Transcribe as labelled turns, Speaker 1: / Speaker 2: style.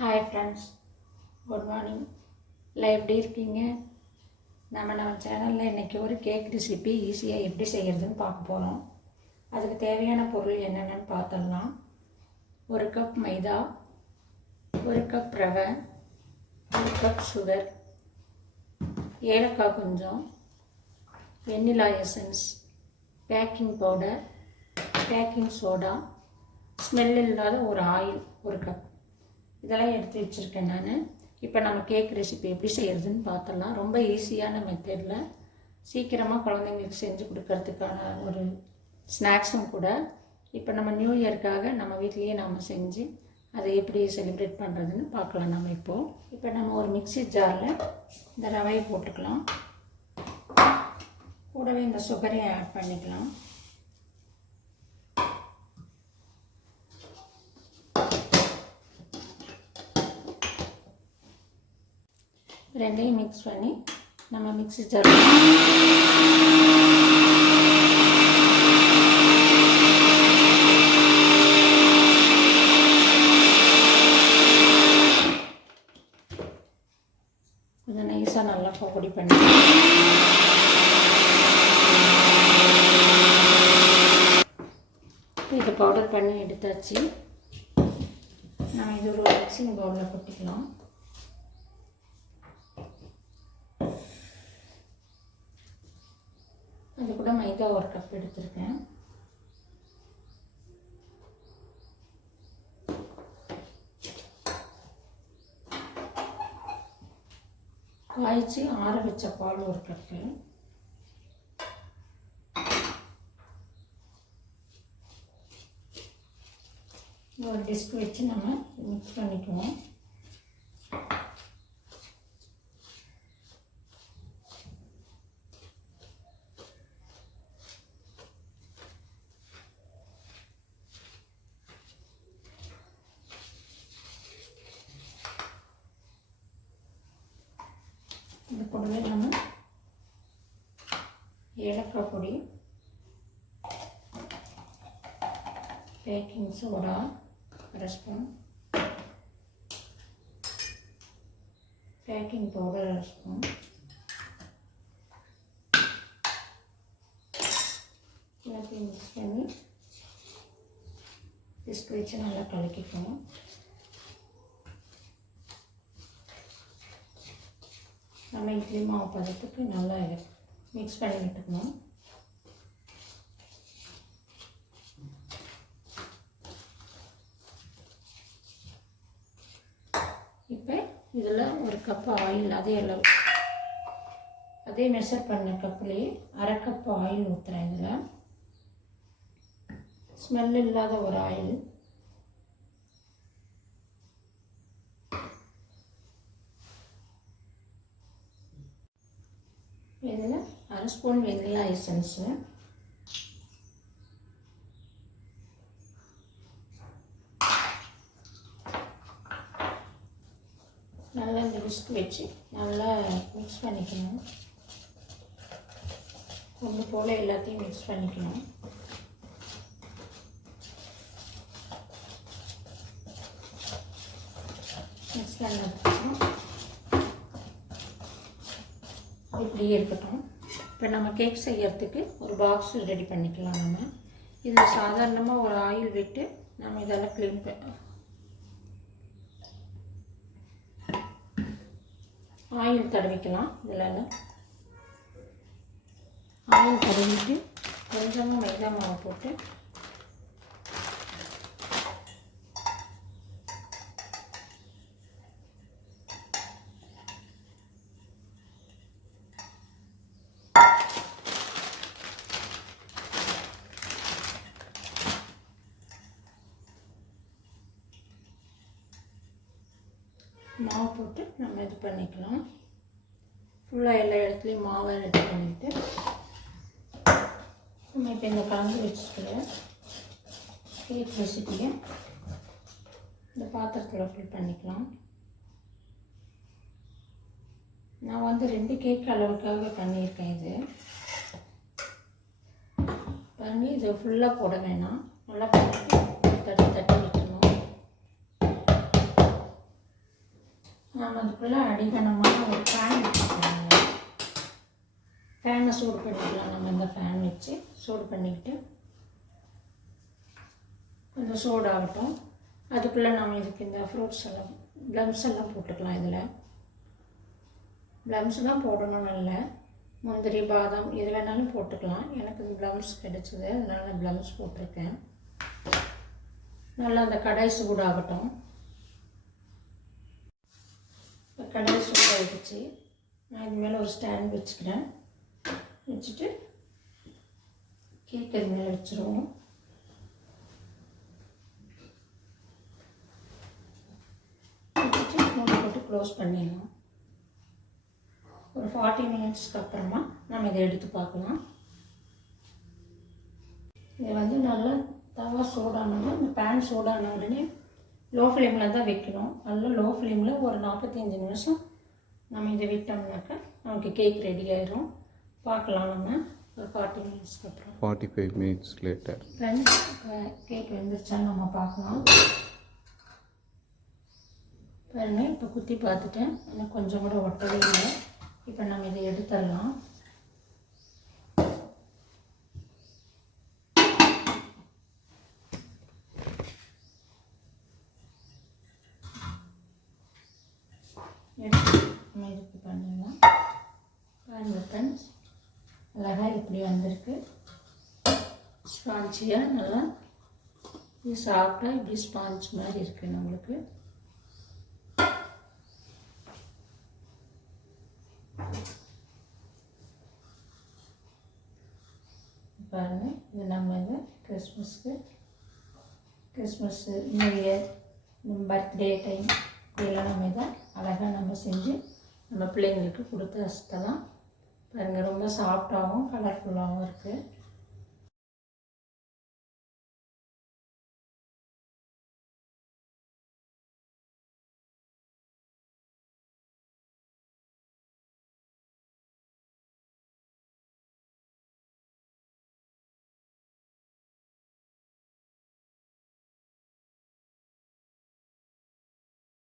Speaker 1: Hi friends good morning இல்லை எப்படி இருக்கீங்க? நம்ம நம்ம சேனலில் இன்றைக்கி ஒரு கேக் ரெசிபி ஈஸியாக எப்படி செய்கிறதுன்னு பார்க்க போகிறோம் அதுக்கு தேவையான பொருள் என்னென்னு பார்த்துடலாம். ஒரு கப் மைதா ஒரு கப் ரவை ஒரு கப் சுகர் ஏலக்காய் கொஞ்சம் vanilla essence baking powder baking soda smell இல்லாத ஒரு ஆயில் ஒரு கப் இதெல்லாம் எடுத்து வச்சுருக்கேன் நான். இப்போ நம்ம கேக் ரெசிபி எப்படி செய்கிறதுன்னு பார்த்துடலாம். ரொம்ப ஈஸியான மெத்தடில் சீக்கிரமாக குழந்தைங்களுக்கு செஞ்சு கொடுக்கறதுக்கான ஒரு ஸ்நாக்ஸும் கூட இப்போ நம்ம நியூ இயர்க்காக நம்ம வீட்லேயே நம்ம செஞ்சு அதை எப்படி செலிப்ரேட் பண்ணுறதுன்னு பார்க்கலாம் நம்ம இப்போது இப்போ நம்ம ஒரு மிக்ஸி ஜாரில் இந்த ரவையை போட்டுக்கலாம். கூடவே இந்த சுகரையும் ஆட் பண்ணிக்கலாம். ரெண்டையும் மிக்ஸ் பண்ணி நம்ம மிக்ஸி ஜார் கொஞ்சம் நைஸாக நல்லா பொடி பண்ணி. இதை பவுடர் பண்ணி எடுத்தாச்சு. நம்ம இது ஒரு மிக்சிங் பவுலில் கொட்டிக்கலாம். அது கூட மைதா ஒரு கப் எடுத்திருக்கேன். காய்ச்சி ஆற வச்ச பால் ஒரு கப்பு ஒரு டிஸ்க் வச்சு நம்ம மிக்ஸ் பண்ணிக்குவோம். இது கூடவே நம்ம ஏலக்காய் பொடி பேக்கிங் சோடா அரை ஸ்பூன் பேக்கிங் பவுடர் அரை ஸ்பூன் எல்லாத்தையும் மிக்ஸ் பண்ணி டிஸ்க் வச்சு நல்லா கலக்கிக்கணும் நம்ம இட்லி மாவு பதத்துக்கு நல்லா மிக்ஸ் பண்ணி விட்டுக்கணும். இப்போ இதில் ஒரு கப் ஆயில் அதே அளவு. அதே மெஷர் பண்ண கப்புலேயே அரை கப் ஆயில் ஊற்றுறேன் இதில். ஸ்மெல் இல்லாத ஒரு ஆயில் இதில் அரை ஸ்பூன் வெண்ணிலா எசன்ஸு. நல்லா இந்த விஸ்க் வச்சு நல்லா மிக்ஸ் பண்ணிக்கணும். ஒன்று போல் எல்லாத்தையும் மிக்ஸ் பண்ணிக்கணும். மிக்ஸ் பண்ணதுக்கப்புறம் இப்படியே இருக்கட்டும். இப்போ நம்ம கேக் செய்யறதுக்கு ஒரு பாக்ஸ் ரெடி பண்ணிக்கலாம் நம்ம. இதில் சாதாரணமாக ஒரு ஆயில் விட்டு நம்ம இதெல்லாம் க்ளீன் பண்ண ஆயில் தடவிக்கலாம் இதில் ஆயில் தடவிட்டு கொஞ்சமாக மைதா மாவு போட்டு மாவு போட்டு நம்ம இது பண்ணிக்கலாம். ஃபுல்லாக எல்லா இடத்துலையும் மாவை ரெடி பண்ணிவிட்டு நம்ம இப்போ இந்த கலந்து வச்சுக்கிற கேக் ரெசிபியை இந்த பாத்திரத்தில் ஃபில் பண்ணிக்கலாம். நான் வந்து ரெண்டு கேக் அளவுக்காக பண்ணியிருக்கேன் இது. பண்ணி இதை ஃபுல்லாக போட வேணாம். நல்லா பண்ணி தட்டி தட்டி விட்டுணும் நாம் அதுக்குள்ளே அடிகனமான ஒரு ஃபேன் வச்சுக்கலாம் ஃபேனை சூடு பண்ணிக்கலாம். நம்ம இந்த ஃபேன் வச்சு சூடு பண்ணிக்கிட்டு கொஞ்சம் சூடாகட்டும். அதுக்குள்ளே நம்ம இதுக்கு இந்த ஃப்ரூட்ஸ் எல்லாம் ப்ளம்ஸ் எல்லாம் போட்டுக்கலாம் இதில். ப்ளம்ஸ் தான் போடணும்னு இல்லை முந்திரி பாதாம் எது வேணாலும் போட்டுக்கலாம். எனக்கு இந்த ப்ளம்ஸ் கிடைச்சது. அதனால் நான் ப்ளம்ஸ் போட்டிருக்கேன். நல்லா அந்த கடாய் சூடாகட்டும். கடாய் சூடாகிடுச்சு நான் இது மேலே ஒரு ஸ்டாண்ட் வச்சுக்கிறேன். வச்சுட்டு கேக் இது மேலே வச்சுருவோம் வச்சுட்டு மூணு போட்டு க்ளோஸ் பண்ணிடலாம். ஒரு ஃபார்ட்டி மினிட்ஸ்க்கு அப்புறமா நம்ம இதை எடுத்து பார்க்கலாம். இது வந்து நல்லா தவா சூடானதும் இந்த பேன் சூடான உடனே லோ ஃப்ளேமில் தான் வைக்கணும். நல்லா லோ ஃப்ளேமில் ஒரு நாற்பத்தஞ்சு நிமிஷம் நம்ம இதை விட்டோம்னாக்கா நமக்கு கேக் ரெடி ஆயிரும். பார்க்கலாம் நம்ம. ஒரு ஃபார்ட்டி மினிட்ஸ்க்கு அப்புறம்.
Speaker 2: 45 minutes later.
Speaker 1: ஃப்ரெண்ட்ஸ் கேக் வெந்துருச்சான்னு நம்ம பார்க்கலாம். பாருங்க இப்போ குத்தி பார்த்துட்டேன். எனக்கு கொஞ்சம் கூட ஒட்டவே இல்லை. இப்போ நம்ம இதை எடுத்துடலாம். எடுத்து நம்ம இதுக்கு பண்ணிடலாம் பாருங்கள் ஃப்ரெண்ட்ஸ் அழகாக இப்படி வந்திருக்கு. ஸ்பான்ச்சியாக நல்லா இது சாப்பிட்டா இப்படி ஸ்பாஞ்ச் மாதிரி இருக்குது நம்மளுக்கு. பாருங்க இது நம்ம இது கிறிஸ்மஸ்க்கு. Christmas new year birthday time இதெல்லாம் நம்ம இதை அழகாக நம்ம செஞ்சு நம்ம பிள்ளைங்களுக்கு கொடுத்து வச்சுக்கலாம். பாருங்கள் ரொம்ப சாஃப்டாகவும் கலர்ஃபுல்லாகவும் இருக்குது